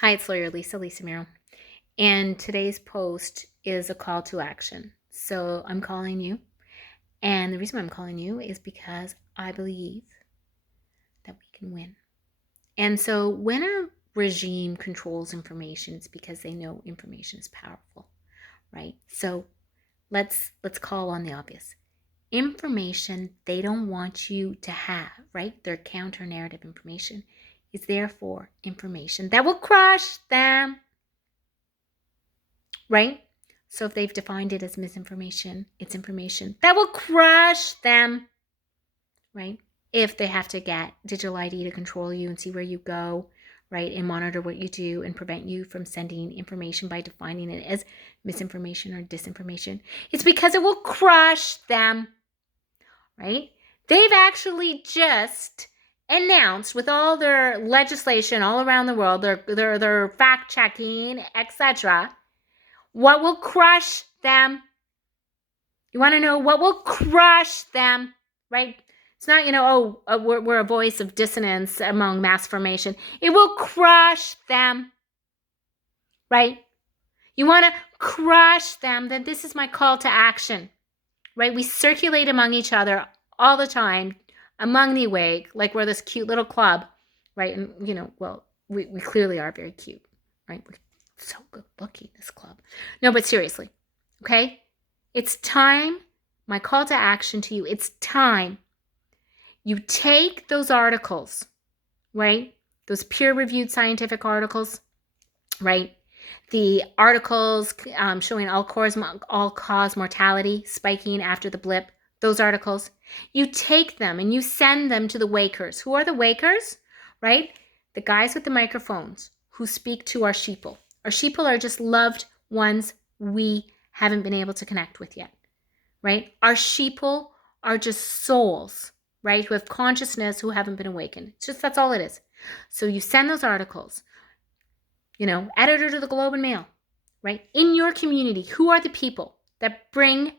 Hi, it's lawyer Lisa Miro. And today's post is a call to action. So I'm calling you. And the reason I'm calling you is because I believe that we can win. And so when a regime controls information, it's because they know information is powerful, right? So let's call on the obvious. Information they don't want you to have, right? Their counter narrative information is therefore information that will crush them, right? So if they've defined it as misinformation, it's information that will crush them, right? If they have to get digital ID to control you and see where you go, right, and monitor what you do and prevent you from sending information by defining it as misinformation or disinformation, it's because it will crush them, right? They've actually just announced with all their legislation all around the world, their fact checking, etc., what will crush them? You want to know what will crush them, right? It's not, we're a voice of dissonance among mass formation. It will crush them, right? You want to crush them, then this is my call to action, right? We circulate among each other all the time, among the awake, like we're this cute little club, right? And, we clearly are very cute, right? We're so good looking, this club. No, but seriously, okay? It's time, my call to action to you, it's time you take those articles, right? Those peer-reviewed scientific articles, right? The articles showing all-cause mortality spiking after the blip, those articles, you take them and you send them to the wakers. Who are the wakers, right? The guys with the microphones who speak to our sheeple. Our sheeple are just loved ones we haven't been able to connect with yet, right? Our sheeple are just souls, right, who have consciousness, who haven't been awakened. It's just, that's all it is. So you send those articles, editor to the Globe and Mail, right? In your community, who are the people that bring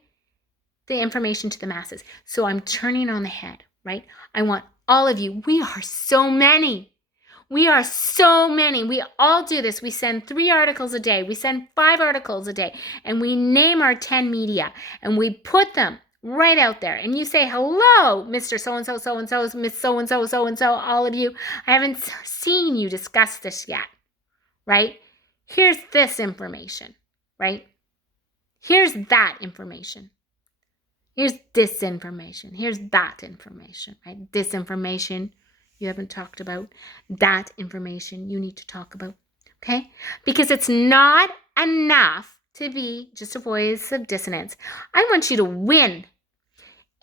the information to the masses? So I'm turning on the head, right? I want all of you. We are so many. We are so many. We all do this. We send 3 articles a day. We send 5 articles a day. And we name our 10 media. And we put them right out there. And you say, hello, Mr. So-and-so, so-and-so, Miss so-and-so, so-and-so, all of you. I haven't seen you discuss this yet, right? Here's this information, right? Here's that information. Here's disinformation. Here's that information, right? Disinformation you haven't talked about. That information you need to talk about, okay? Because it's not enough to be just a voice of dissonance. I want you to win.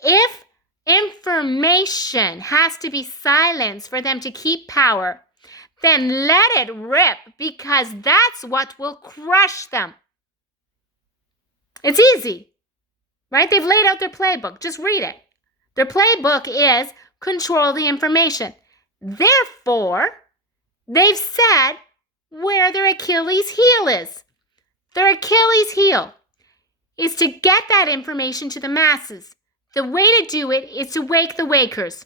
If information has to be silenced for them to keep power, then let it rip, because that's what will crush them. It's easy, right? They've laid out their playbook. Just read it. Their playbook is control the information. Therefore, they've said where their Achilles heel is. Their Achilles heel is to get that information to the masses. The way to do it is to wake the wakers,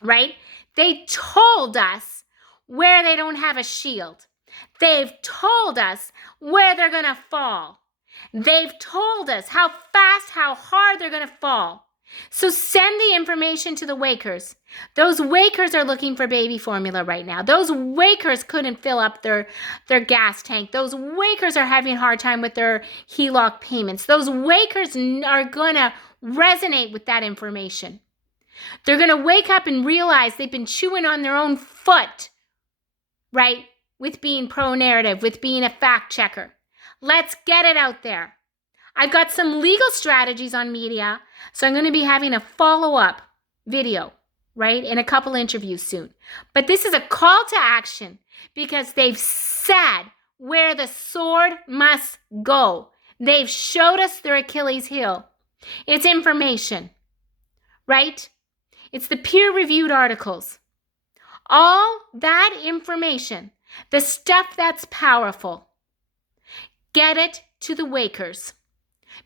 right? They told us where they don't have a shield. They've told us where they're going to fall. They've told us how fast, how hard they're going to fall. So send the information to the wakers. Those wakers are looking for baby formula right now. Those wakers couldn't fill up their gas tank. Those wakers are having a hard time with their HELOC payments. Those wakers are going to resonate with that information. They're going to wake up and realize they've been chewing on their own foot, right? With being pro-narrative, with being a fact checker. Let's get it out there. I've got some legal strategies on media, so I'm going to be having a follow-up video, right, in a couple interviews soon. But this is a call to action because they've said where the sword must go. They've showed us their Achilles heel. It's information, right? It's the peer-reviewed articles. All that information, the stuff that's powerful, get it to the wakers.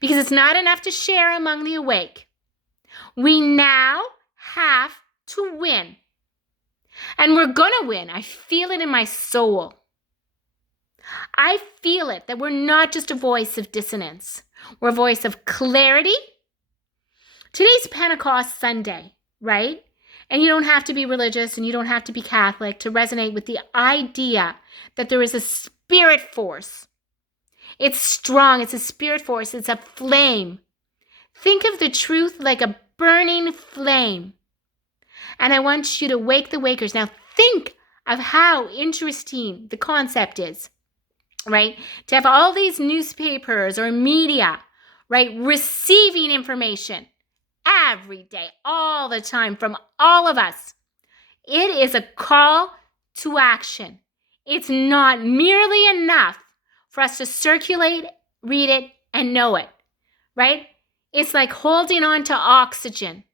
Because it's not enough to share among the awake. We now have to win. And we're going to win. I feel it in my soul. I feel it that we're not just a voice of dissonance. We're a voice of clarity. Today's Pentecost Sunday, right? And you don't have to be religious and you don't have to be Catholic to resonate with the idea that there is a spirit force. It's strong. It's a spirit force. It's a flame. Think of the truth like a burning flame. And I want you to wake the wakers. Now think of how interesting the concept is, right? To have all these newspapers or media, right, receiving information every day, all the time from all of us. It is a call to action. It's not merely enough for us to circulate, read it, and know it, right? It's like holding on to oxygen,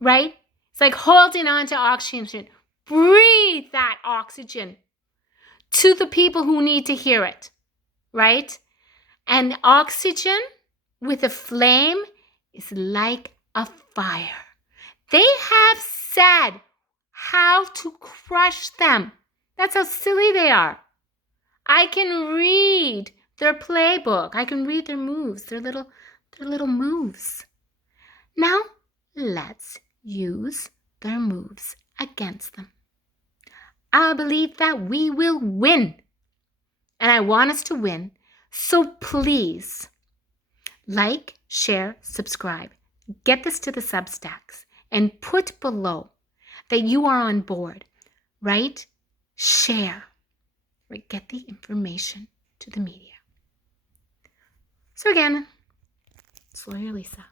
right? It's like holding on to oxygen. Breathe that oxygen to the people who need to hear it, right? And oxygen with a flame is like a fire. They have said how to crush them. That's how silly they are. I can read their playbook. I can read their moves, their little moves. Now, let's use their moves against them. I believe that we will win. And I want us to win. So please, like, share, subscribe. Get this to the Substacks and put below that you are on board, right? Share. Right? Get the information to the media. So again, it's Lawyer Lisa.